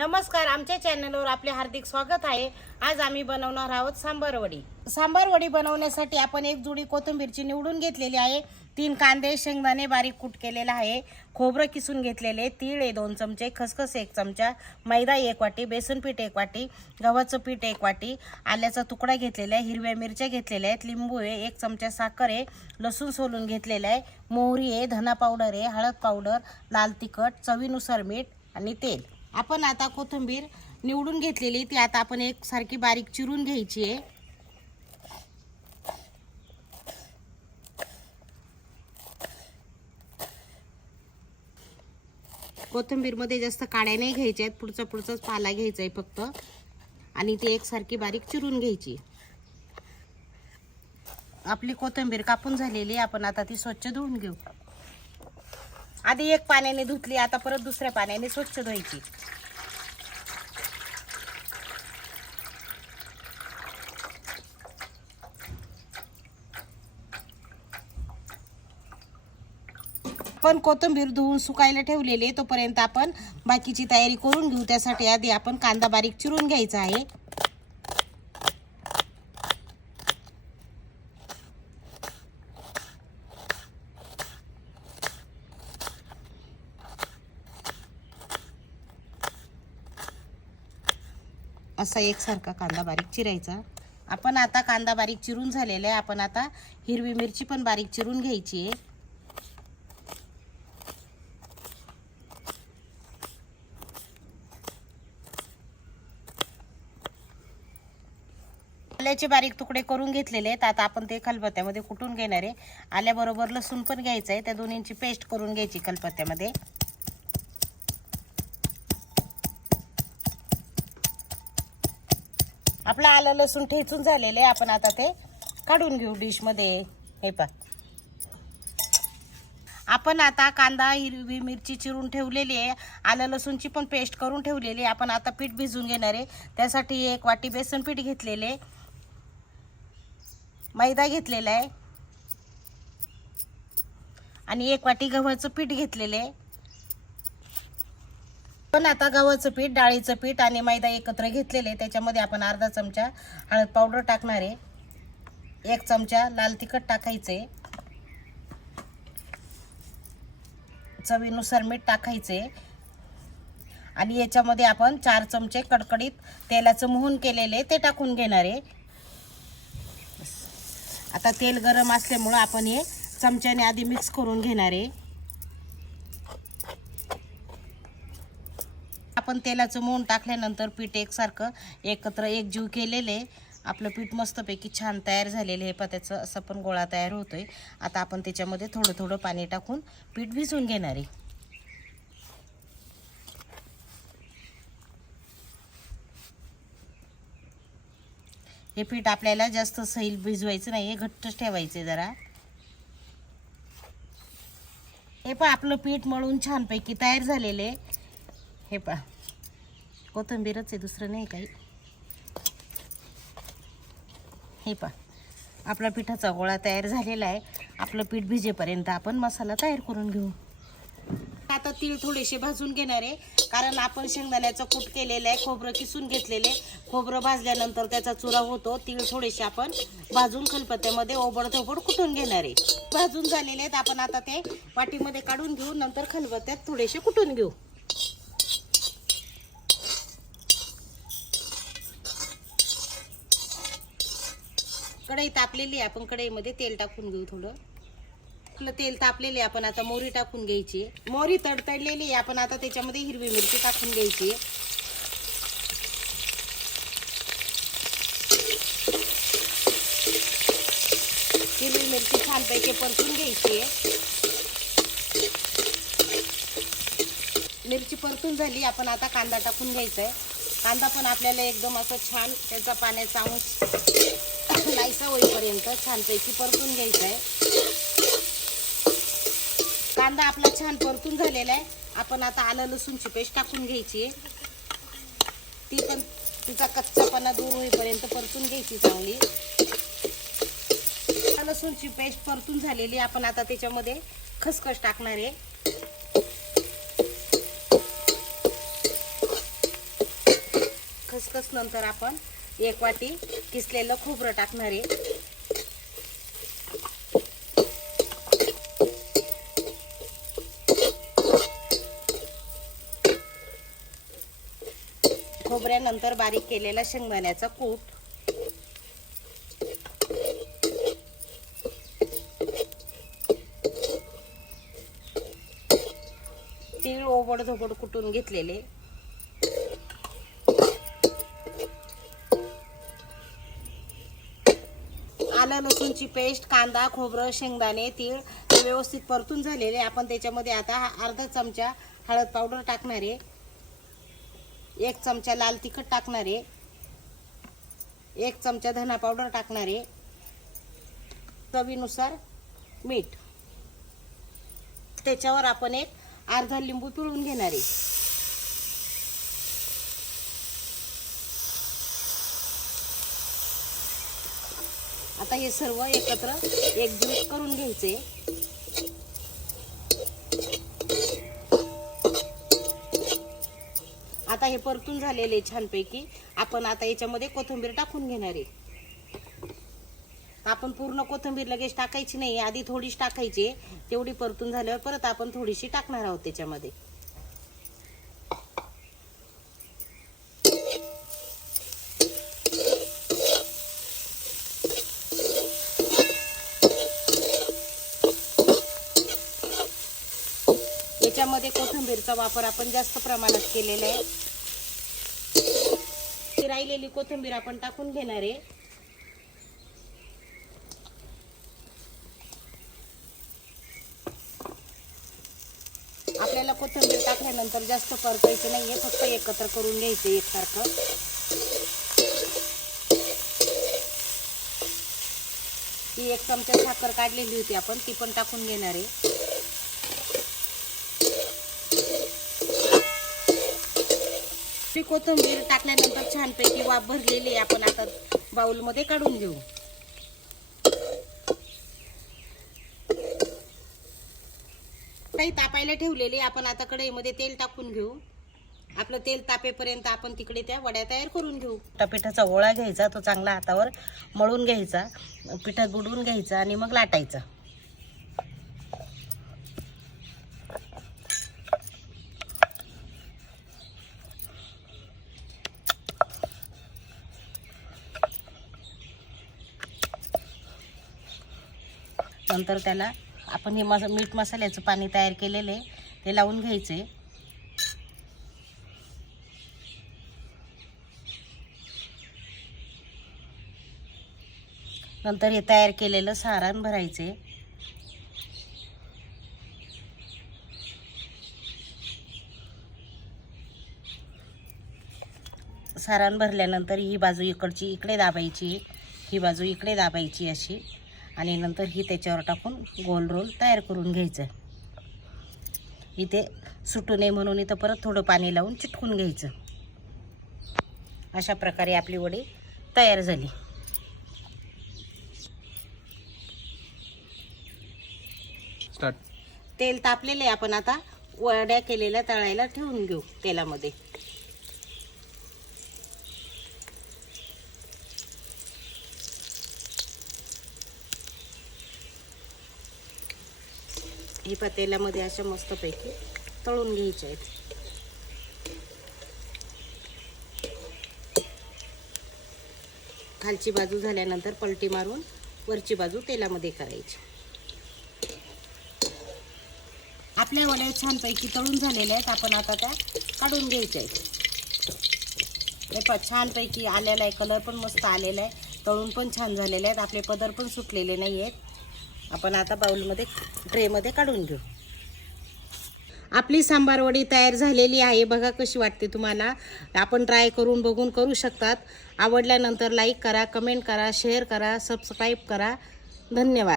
नमस्कार आमच्या चॅनलवर आपले हार्दिक स्वागत आहे. आज आम्ही बनवणार आहोत सांबार वडी. सांबार वडी बनवण्यासाठी आपण एक जुडी कोथिंबीरची निवडून घेतलेली आहे. तीन कांदे शेंगदाणे बारीक कूट केलेला आहे. खोबरं किसून घेतलेले तीळ आहे दोन चमचे खसखस एक चमचा मैदा एक वाटी बेसन पीठ एक वाटी गव्हाचं पीठ एक वाटी आल्याचा तुकडा घेतलेला आहे हिरव्या मिरच्या घेतलेल्या आहेत लिंबू आहे एक चमचा साखर आहे लसूण सोलून घेतलेला आहे मोहरी आहे धना पावडर आहे हळद पावडर लाल तिखट चवीनुसार मीठ आणि तेल. आपण आता कोथिंबीर निवडून घेतलेली ती आता आपण एक सारखी बारीक चिरून घ्यायची आहे. कोथिंबीरमध्ये जास्त काड्या नाही घ्यायच्या आहेत पुढचा पुढचाच पाला घ्यायचा आहे फक्त. आणि ती एकसारखी बारीक चिरून घ्यायची. आपली कोथिंबीर कापून झालेली आहे. आपण आता ती स्वच्छ धुवून घेऊ. आधी एक पाण्याने धुतली आता परत दुसऱ्या पाण्याने स्वच्छ धुवायची. पण कोथिंबीर धुवून सुकायला ठेवलेली तोपर्यंत आपण बाकीची तयारी करून घेऊ. त्यासाठी आधी आपण कांदा बारीक चिरून घ्यायचा आहे. असा एकसारखा कांदा बारीक चिरायचा. आपण आता कांदा बारीक चिरून झालेला आहे. आपण आता हिरवी मिरची पण बारीक चिरून घ्यायची आहे. आल्याचे बारीक तुकडे करून घेतलेले आहेत. आता आपण ते खलबत्त्यामध्ये कुटून घेणार आहे. आल्याबरोबर लसूण पण घ्यायचं आहे. त्या दोन्हींची पेस्ट करून घ्यायची खलबत्त्यामध्ये. आपलं आलं लसूण ठेचून झालेलं आहे. आपण आता ते काढून घेऊ डिशमध्ये. हे पा आपण आता कांदा हिरवी मिरची चिरून ठेवलेली आहे. आलं लसूणची पण पेस्ट करून ठेवलेली आहे. आपण आता पीठ भिजून घेणार आहे. त्यासाठी एक वाटी बेसन पीठ घेतलेले मैदा घेतलेला आहे. आणि एक वाटी गव्हाचं पीठ घेतलेलं आहे. पण आता गव्हाचं पीठ डाळीचं पीठ आणि मैदा एकत्र घेतलेले आहे त्याच्यामध्ये आपण अर्धा चमचा हळद पावडर टाकणार आहे. एक चमचा लाल तिखट टाकायचे. चवीनुसार मीठ टाकायचे. आणि याच्यामध्ये आपण चार चमचे कडकडीत तेलाचं मोहन केलेले ते टाकून घेणार आहे. आता तेल गरम असल्यामुळं आपण हे चमच्याने आधी मिक्स करून घेणार आहे. आपण तेलाचं मोन टाकल्यानंतर पीठ एकसारखं एकत्र एक एकजीव केलेले. आपलं पीठ मस्तपैकी छान तयार झालेलं हे पत्याचं त्याचं असं पण गोळा तयार होतोय. आता आपण त्याच्यामध्ये थोडं थोडं पाणी टाकून पीठ भिजवून घेणार आहे. हे पीठ आपल्याला जास्त सैल भिजवायचं नाही हे घट्टच ठेवायचं जरा. हे पण आपलं पीठ मळून छानपैकी तयार झालेले हे पा कोथिंबीरच आहे दुसरं नाही काही. हे पा आपला पिठाचा गोळा तयार झालेला आहे. आपलं पीठ भिजेपर्यंत आपण मसाला तयार करून घेऊ. आता तीळ थोडेसे भाजून घेणार आहे कारण आपण शेंगदाण्याचं कूट केलेलं आहे खोबरं किसून घेतलेले. खोबरं भाजल्यानंतर त्याचा चुरा होतो तीळ थोडेसे आपण भाजून खलपत्त्यामध्ये ओबडधोबड कुटून घेणार आहे. भाजून झालेले आहेत आपण आता ते वाटीमध्ये काढून घेऊ नंतर खलबत्त्यात थोडेसे कुटून घेऊ. कढई तापलेली आहे. आपण कढईमध्ये तेल टाकून घेऊ थोडं. आपलं तेल तापलेले आपण आता मोहरी टाकून घ्यायची. मोहरी तडतडलेली आहे. आपण आता त्याच्यामध्ये हिरवी मिरची टाकून घ्यायची. हिरवी मिरची छानपैकी परतून घ्यायची मिरची परतून झाली. आपण आता कांदा टाकून घ्यायचा आहे. कांदा पण आपल्याला एकदम असं छान त्याचा पाण्याचा अंश नाहीसा होईपर्यंत छानपैकी परतून घ्यायचं आहे कांदा आपला छान परतून झालेला आहे. आपण आता आलं लसूणची पेस्ट टाकून घ्यायची. आहे ती पण तिचा कच्चापणा दूर होईपर्यंत परतून घ्यायची चांगली. लसूणची पेस्ट परतून झालेली आपण आता त्याच्यामध्ये खसखस टाकणार आहे. खसखस नंतर आपण एक वाटी किसलेलं खोबरं टाकणार आहे. खोबऱ्यानंतर बारीक केलेला शेंगदाण्याचा कूट. तीळ ओबड धोबड कुटून घेतलेले. आलं लसूणची पेस्ट कांदा खोबरं शेंगदाणे तीळ व्यवस्थित परतून झालेले आपण त्याच्यामध्ये आता अर्धा चमचा हळद पावडर टाकणार आहे. एक चमचा लाल तिखट टाकणार आहे. एक चमचा धना पावडर टाकणार आहे. चवीनुसार मीठ. त्याच्यावर आपण एक अर्धा लिंबू पिळून घेणार आहे. आता हे सर्व एकत्र एकजीव करून घ्यायचे. आता हे परतून झालेले छानपैकी. आपण आता याच्यामध्ये कोथिंबीर टाकून घेणार आहे. आपण पूर्ण कोथिंबीर लगेच टाकायची नाही आधी थोडीशी टाकायची तेवढी परतून झाल्यावर परत आपण थोडीशी टाकणार आहोत त्याच्यामध्ये. याच्यामध्ये कोथिंबीरचा वापर आपण जास्त प्रमाणात केलेला आहे. ती राहिलेली कोथिंबीर आपण टाकून घेणार आहे. आपल्याला कोथिंबीर टाकल्यानंतर जास्त परतायचं नाहीये फक्त एकत्र करून घ्यायचं एकसारखं. ती एक चमचा साखर काढलेली होती आपण ती पण टाकून घेणार आहे. ती कोथिंबीर टाकल्यानंतर छानपैकी वाफ भरलेली आहे. आपण आता बाऊलमध्ये काढून घेऊ. काही तापायला ठेवलेली आपण आता कढईमध्ये तेल टाकून घेऊ. आपलं तेल तापेपर्यंत आपण तिकडे त्या वड्या तयार करून घेऊ. पिठाचा ओळा घ्यायचा तो चांगला हातावर मळून घ्यायचा पिठात बुडवून घ्यायचा आणि मग लाटायचा. नंतर त्याला आपण हे मसा मीठ मसाल्याचं पाणी तयार केलेलं आहे. ते लावून घ्यायचे नंतर हे तयार केलेलं सारण भरायचे सारण भरल्यानंतर ही बाजू इकडची इकडे दाबायची. ही बाजू इकडे दाबायची अशी. आणि नंतर ही त्याच्यावर टाकून गोल रोल तयार करून घ्यायचं. इथे सुटू नये म्हणून इथं परत थोडं पाणी लावून चिटकून घ्यायचं. अशा प्रकारे आपली वडी तयार झाली. स्टार्ट तेल तापलेले आपण आता वड्या केलेल्या तळायला ठेवून घेऊ तेलामध्ये. हे पा तेलामध्ये अशा मस्तपैकी तळून घ्यायच्या आहेत. खालची बाजू झाल्यानंतर पलटी मारून वरची बाजू तेलामध्ये करायची आपल्या वड्या छानपैकी तळून झालेल्या आहेत. आपण आता त्या काढून घ्यायच्या आहेत. हे पहा छानपैकी आलेला आहे. कलर पण मस्त आलेला आहे. तळून पण छान झालेले आहेत. आपले पदर पण सुटलेले नाही आहेत. आपण आता बाउलमध्ये ट्रेमध्ये काढून घेऊ. आपली सांबारवडी तयार झालेली आहे. बघा कशी वाटते तुम्हाला. आपण ट्राय करून बघून करू शकतात. आवडल्यानंतर लाईक करा कमेंट करा शेअर करा सबस्क्राईब करा. धन्यवाद.